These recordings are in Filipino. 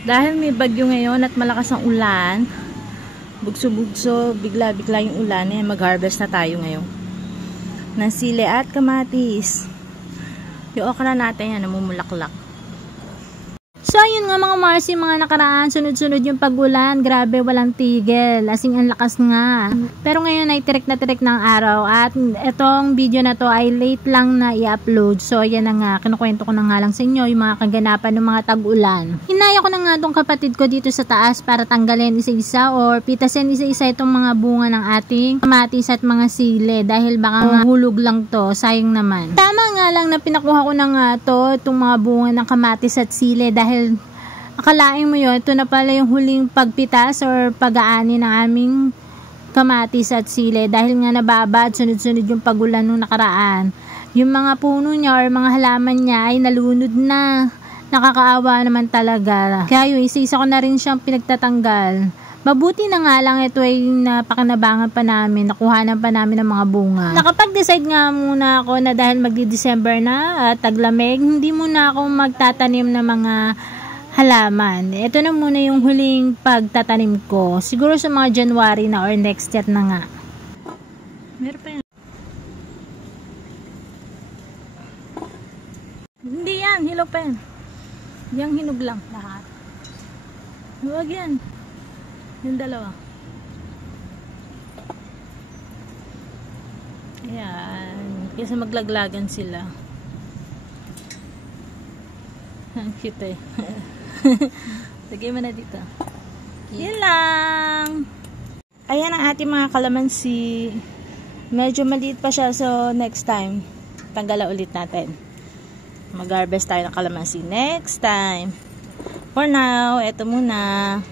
Dahil may bagyo ngayon at malakas ang ulan, bugso-bugso, bigla-bigla yung ulan, mag-harvest na tayo ngayon ng sili at kamatis. Yung okra natin yan, namumulaklak. So, ayun nga mga Marcy, mga nakaraan, sunod-sunod yung pag-ulan. Grabe, walang tigil. Asing ang lakas nga. Pero ngayon ay tirik na tirik ng araw. At itong video na to ay late lang na i-upload. So, ayan na nga. Kinukwento ko na nga lang sa inyo yung mga kaganapan ng mga tag-ulan. Hinaya ko na nga itong kapatid ko dito sa taas para tanggalin isa-isa or pitasin isa-isa itong mga bunga ng ating kamatis at mga sili. Dahil baka nga hulog lang to. Sayang naman. Tama nga lang na pinakuha ko na nga to, itong mga bunga ng kamatis at sili. Dahil akalain mo yun, ito na pala yung huling pagpitas or pag-aani ng aming kamatis at sili dahil nga nababad, sunod-sunod yung pagulan nung nakaraan. Yung mga puno niya or mga halaman niya ay nalunod na. Nakakaawa naman talaga. Kaya yung isa-isa ko na rin siyang pinagtatanggal. Mabuti na nga lang ito ay napakinabangan pa namin, nakuhanan pa namin ng mga bunga. Nakapag-decide nga muna ako na dahil magdi-December na at taglamig, hindi muna ako magtatanim ng mga halaman. Ito na muna yung huling pagtatanim ko. Siguro sa mga January na or next year na nga. Meron pa yan. Hindi yan, hilaw pa yan. Yang hinog lang lahat. Huwag yan. Yung dalawa. Ayan. Kasi maglaglagan sila. Ang cute eh. Lagay mo na dito. Yan lang. Ayan ang ating mga kalamansi. Medyo maliit pa siya. So next time, tanggala ulit natin. Mag-harvest tayo ng kalamansi next time. For now, eto muna.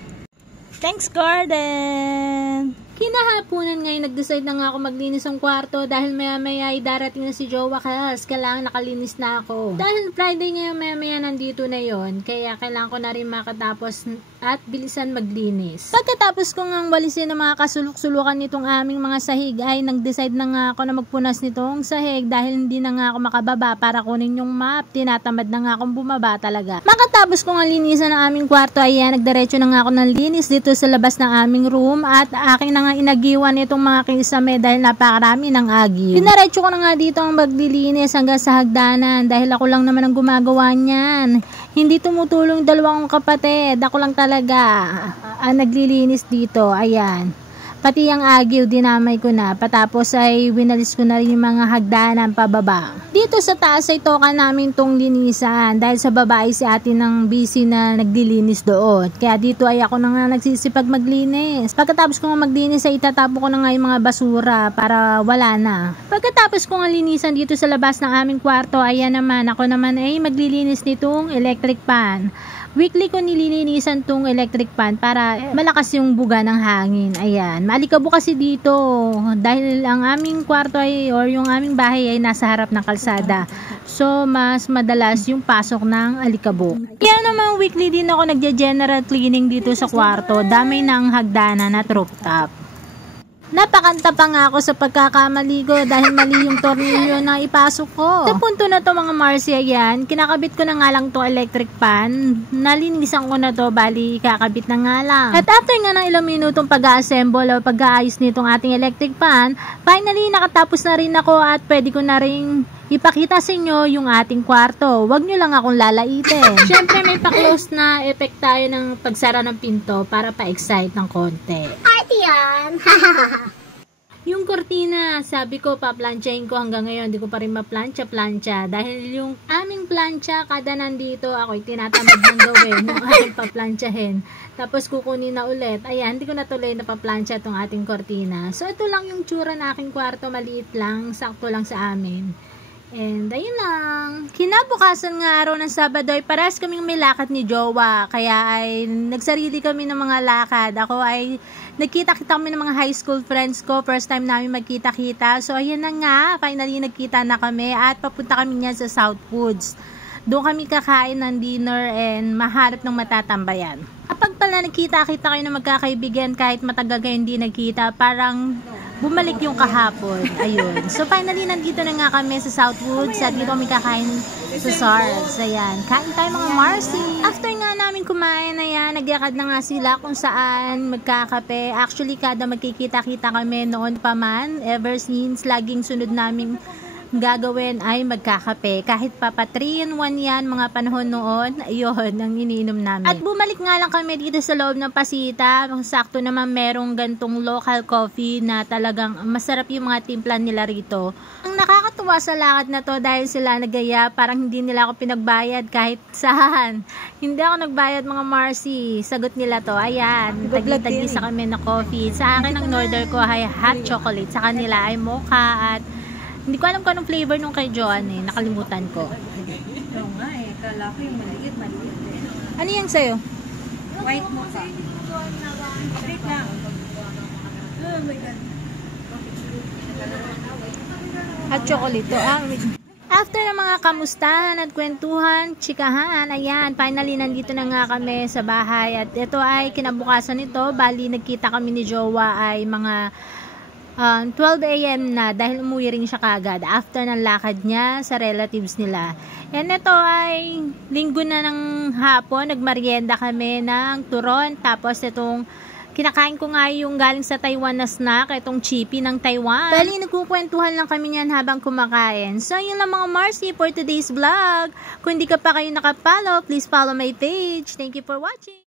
Thanks, garden! Kinahaponan ngayon, nag-decide na nga ako maglinis ng kwarto dahil maya-maya ay darating na si Jowa Kas. Kailangan nakalinis na ako. Dahil Friday ngayon, maya-maya nandito na yon, kaya kailangan ko na rin makatapos at bilisan maglinis. Pagkatapos ko ngang walisin ang mga kasulok-sulukan nitong aming mga sahig ay nag-decide na nga ako na magpunas nitong sahig dahil hindi na nga ako makababa para kunin yung map. Tinatamad na nga akong bumaba talaga. Makatapos ko nga linisan ang aming kwarto ay nagdiretso na nga ako ng linis dito sa labas ng aming room at aking na nga inagiwan itong mga kisame dahil napakarami ng agiw. Pinaretso ko na nga dito ang maglilinis hanggang sa hagdanan dahil ako lang naman ang gumagawa niyan. Hindi tumutulong dalawang kapatid. Ako lang talaga ang naglilinis dito. Ayan. Pati ang agiw, dinamay ko na. Patapos ay winalis ko na rin yung mga hagdanan pababa. Dito sa taas ay toka namin tong linisan. Dahil sa baba ay si ate ng busy na naglilinis doon. Kaya dito ay ako na nga nagsisipag maglinis. Pagkatapos ko nga maglinis ay itatapo ko na nga yung mga basura para wala na. Pagkatapos ko nga linisan dito sa labas ng aming kwarto, ayan naman, ako naman ay maglilinis nitong electric pan. Weekly ko nililinisan tong electric pan para malakas yung buga ng hangin. Ayan. Maalikabok kasi dito dahil ang aming kwarto ay or yung aming bahay ay nasa harap ng kalsada. So, mas madalas yung pasok ng alikabok. Kaya naman weekly din ako nagja-general cleaning dito sa kwarto. Damay ng hagdanan at rooftop. Napakanta pa nga ako sa pagkakamali ko dahil mali yung tornilyo na ipasok ko. Sa punto na to mga Marcy, yan, kinakabit ko na nga lang to electric pan. Nalinisan ko na to, bali kakabit na nga lang. At after nga ng ilang minutong pag-assemble o pag-aayos nitong ating electric pan, finally nakatapos na rin ako at pwede ko na rin ipakita sa inyo yung ating kwarto. Huwag nyo lang akong lalaitin. Siyempre may pa-close na effect tayo ng pagsara ng pinto para pa-excite ng konti. Yan. Yung kortina, sabi ko paplansyahin ko hanggang ngayon, hindi ko pa rin maplansya dahil yung aming plansya kada nandito ako'y tinatamad ng gawin yung aking paplansyahin, tapos kukunin na ulit. Ayan, hindi ko natuloy na paplansya itong ating kortina. So ito lang yung tsura na aking kwarto, maliit lang, sakto lang sa amin. And ayun lang. Kinabukasan nga araw ng Sabado ay parehas kaming may lakad ni Jowa. Kaya ay nagsarili kami ng mga lakad. Ako ay nagkita-kita kami ng mga high school friends ko. First time namin magkita-kita. So ayun na nga. Finally nagkita na kami at papunta kami niyan sa Southwoods. Doon kami kakain ng dinner and maharap ng matatambayan. Kapag pala nagkita-kita kayo ng magkakaibigan kahit matagal kayo hindi nagkita, parang bumalik yung kahapon. Ayun. So, finally, nandito na nga kami sa Southwoods at dito kami kakain sa SARS. Ayan. Kain tayo mga Marcy. After nga namin kumain, ayan, nagyakad na nga sila kung saan magkakape. Actually, kada magkikita-kita kami noon pa man, ever since, laging sunod namin gagawin ay magkakape. Kahit pa 3-in-1 yan, mga panahon noon, ayun, ang iniinom namin. At bumalik nga lang kami dito sa loob ng Pasita. Sakto naman merong gantong local coffee na talagang masarap yung mga timpla nila rito. Ang nakakatuwa sa lakad na to dahil sila nagaya, parang hindi nila ako pinagbayad kahit saan. Hindi ako nagbayad mga Marcy. Sagot nila to. Ayan, tagi-tagi sa kami na coffee. Sa akin ang order ko ay hot chocolate. Sa kanila ay mocha at hindi ko alam kung anong flavor nung kay Joanne eh. Nakalimutan ko. Oo nga eh. Kala ko yung maliit eh. Ano yung sa'yo? White mocha. Wait lang. Oh my God. At chocolate to. After ng mga kamustahan at kwentuhan, chikahan, ayan, finally nandito na nga kami sa bahay. At ito ay kinabukasan nito. Bali, nagkita kami ni Jowa ay mga 12 AM na dahil umuwi rin siya kagad after ng lakad niya sa relatives nila. And ito ay linggo na ng hapon, nagmarienda kami ng turon. Tapos itong kinakain ko nga yung galing sa Taiwan na snack, itong chippy ng Taiwan. Bali, nagkukwentuhan lang kami niyan habang kumakain. So, yun lang mga Marcy for today's vlog. Kung hindi ka pa kayo nakapollow, please follow my page. Thank you for watching.